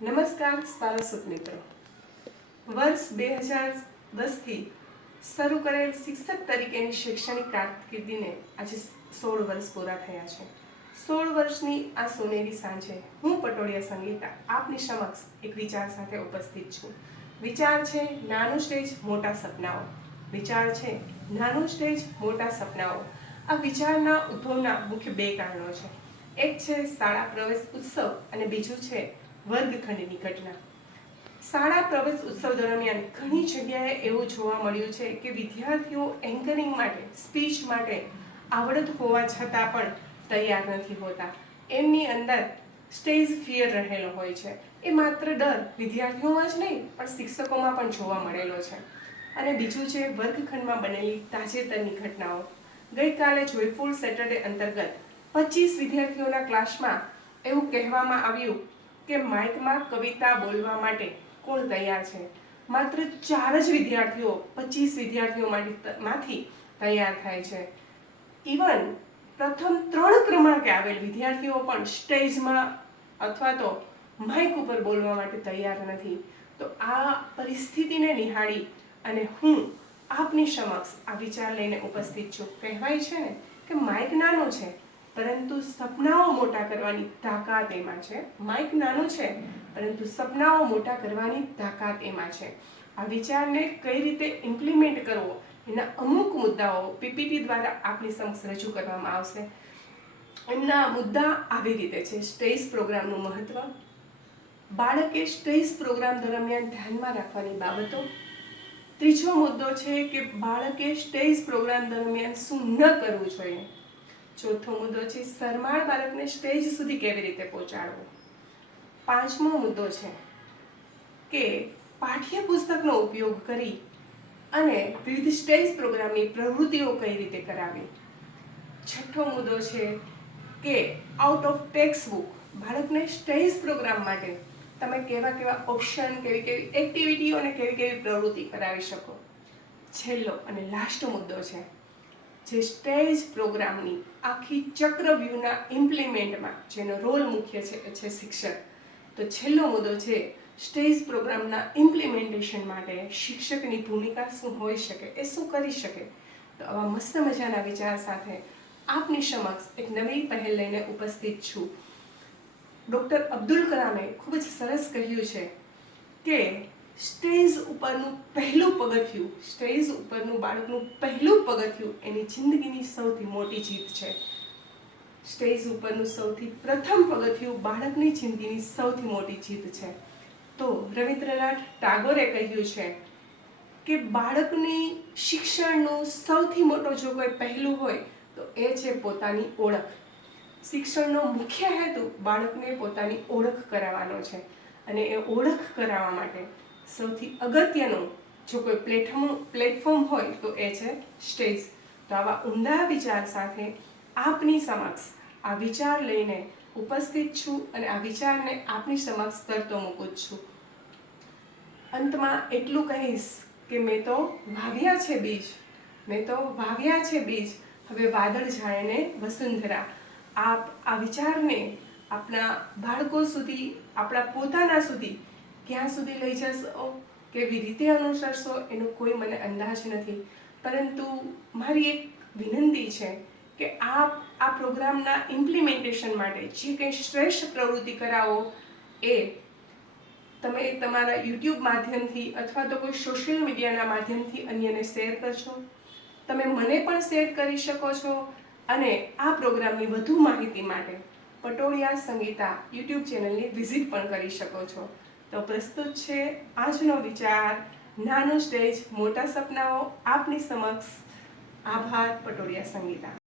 નમસ્કાર સારસ્વત મિત્રો, વર્ષ 2010 થી શરૂ કરેલ શિક્ષક તરીકેની શૈક્ષણિક કારકિર્દીને આજે 16 વર્ષ પૂરા થયા છે। 16 વર્ષની આ સોનેરી સાંજે હું પટોળિયા સંગીતા આપની સમક્ષ એક વિચાર સાથે ઉપસ્થિત છું। વિચાર છે નાનું સ્ટેજ મોટા સપનાઓ। વિચાર છે નાનું સ્ટેજ મોટા સપનાઓ। આ વિચારના ઉદ્ભવના મુખ્ય બે કારણો છે। એક છે શાળા પ્રવેશ ઉત્સવ અને બીજું છે વર્ગખંડની ઘટના। શાળા પ્રવેશ ઉત્સવ દરમિયાન ઘણી જગ્યાએ એવું જોવા મળ્યું છે કે વિદ્યાર્થીઓ એન્કરિંગ માટે, સ્પીચ માટે આવડત હોવા છતાં પણ તૈયાર નથી હોતા। એમની અંદર સ્ટેજ ફિયર રહેલો હોય છે। એ માત્ર ડર વિદ્યાર્થીઓમાં જ નહીં પણ શિક્ષકોમાં પણ જોવા મળેલો છે। અને બીજું છે વર્ગખંડમાં બનેલી તાજેતરની ઘટનાઓ। ગઈકાલે જોયફુલ સેટરડે અંતર્ગત 25 વિદ્યાર્થીઓના ક્લાસમાં એવું કહેવામાં આવ્યું કે માઇકમાં કવિતા બોલવા માટે કોણ તૈયાર છે। માત્ર 4 જ વિદ્યાર્થીઓ 25 વિદ્યાર્થીઓમાંથી તૈયાર થાય છે। ઇવન પ્રથમ 3 ક્રમાંકે આવેલ વિદ્યાર્થીઓ પણ સ્ટેજમાં અથવા તો માઇક ઉપર બોલવા માટે તૈયાર નથી। તો આ પરિસ્થિતિને નિહાળી અને હું આપની સમક્ષ આ વિચાર લઈને ઉપસ્થિત છું। કહેવાય છે ને કે માઇક નાનો છે પરંતુ સપનાઓ મોટા કરવાની તાકાત એમાં છે। માઇક નાનું છે પરંતુ સપનાઓ મોટા કરવાની તાકાત એમાં છે। આ વિચારને કઈ રીતે ઇમ્પ્લિમેન્ટ કરવો એના અમુક મુદ્દાઓ પીપીટી દ્વારા આપની સમક્ષ રજૂ કરવામાં આવશે। એમના મુદ્દા આવી રીતે છે: સ્ટેજ પ્રોગ્રામનું મહત્વ, બાળકે સ્ટેજ પ્રોગ્રામ દરમિયાન ધ્યાનમાં રાખવાની બાબતો, ત્રીજો મુદ્દો છે કે બાળકે સ્ટેજ પ્રોગ્રામ દરમિયાન શું ન કરવું જોઈએ, ચોથો મુદ્દો છે શરમાળ બાળકને સ્ટેજ સુધી કેવી રીતે પહોંચાડવો, પાંચમો મુદ્દો છે કે પાઠ્યપુસ્તકનો ઉપયોગ કરી અને વિવિધ સ્ટેજ પ્રોગ્રામની પ્રવૃત્તિઓ કઈ રીતે કરાવી, છઠ્ઠો મુદ્દો છે કે આઉટ ઓફ ટેક્સ્ટ બુક બાળકને સ્ટેજ પ્રોગ્રામ માટે તમે કેવા ઓપ્શન, કેવી એક્ટિવિટીઓ અને કેવી પ્રવૃત્તિ કરાવી શકો, છેલ્લો અને લાસ્ટ મુદ્દો છે જે સ્ટેજ પ્રોગ્રામની આખી ચક્રવ્યૂહના ઇમ્પ્લિમેન્ટમાં જેનો રોલ મુખ્ય છે શિક્ષક। તો છેલ્લો મુદ્દો છે સ્ટેજ પ્રોગ્રામના ઇમ્પ્લિમેન્ટેશન માટે શિક્ષકની ભૂમિકા શું હોઈ શકે, એ શું કરી શકે। તો આવા મસ્ત મજાના વિચાર સાથે આપની સમક્ષ એક નવી પહેલ લઈને ઉપસ્થિત છું। ડૉક્ટર અબ્દુલ કલામે ખૂબ જ સરસ કહ્યું છે કે સ્ટેજ ઉપરનું પહેલું પગથિયું, સ્ટેજ ઉપરનું બાળકનું પહેલું પગથિયું એની જિંદગીની સૌથી મોટી જીત છે। સ્ટેજ ઉપરનું સૌથી પ્રથમ પગથિયું બાળકની જિંદગીની સૌથી મોટી જીત છે। તો રવિન્દ્રનાથ ટાગોરે કહ્યું છે કે બાળકની શિક્ષણનું સૌથી મોટો જો કોઈ પહેલું હોય તો એ છે પોતાની ઓળખ। શિક્ષણનો મુખ્ય હેતુ બાળકને પોતાની ઓળખ કરાવવાનો છે અને એ ઓળખ કરાવવા માટે સૌથી અગત્યનું જો કોઈ પ્લેટફોર્મ હોય તો એ છે સ્ટેજ। તો આવા ઊંડા વિચાર સાથે આપની સમક્ષ આ વિચાર લઈને ઉપસ્થિત છું અને આ વિચારને આપની સમક્ષ કરતો મૂકું છું। અંતમાં એટલું કહીશ કે મેં તો વાવ્યા છે બીજ, હવે વાદળ જાણે વસુંધરા। આપ આ વિચારને આપણા બાળકો સુધી, આપણા પોતાના સુધી ક્યાં સુધી લઈ જશો, કેવી રીતે અનુસરશો એનો કોઈ મને અંદાજ નથી, પરંતુ મારી એક વિનંતી છે કે આપ આ પ્રોગ્રામના ઇમ્પ્લિમેન્ટેશન માટે જે કંઈ શ્રેષ્ઠ પ્રવૃત્તિ કરાવો એ તમે તમારા યુટ્યુબ માધ્યમથી અથવા તો કોઈ સોશિયલ મીડિયાના માધ્યમથી અન્યને શેર કરશો। તમે મને પણ શેર કરી શકો છો અને આ પ્રોગ્રામની વધુ માહિતી માટે પટોળિયા સંગીતા યુટ્યુબ ચેનલની વિઝિટ પણ કરી શકો છો। તો પ્રસ્તુત છે આજનો વિચાર, નાનો સ્ટેજ મોટા સપનાઓ, આપની સમક્ષ। આભાર, પટોળિયા સંગીતા।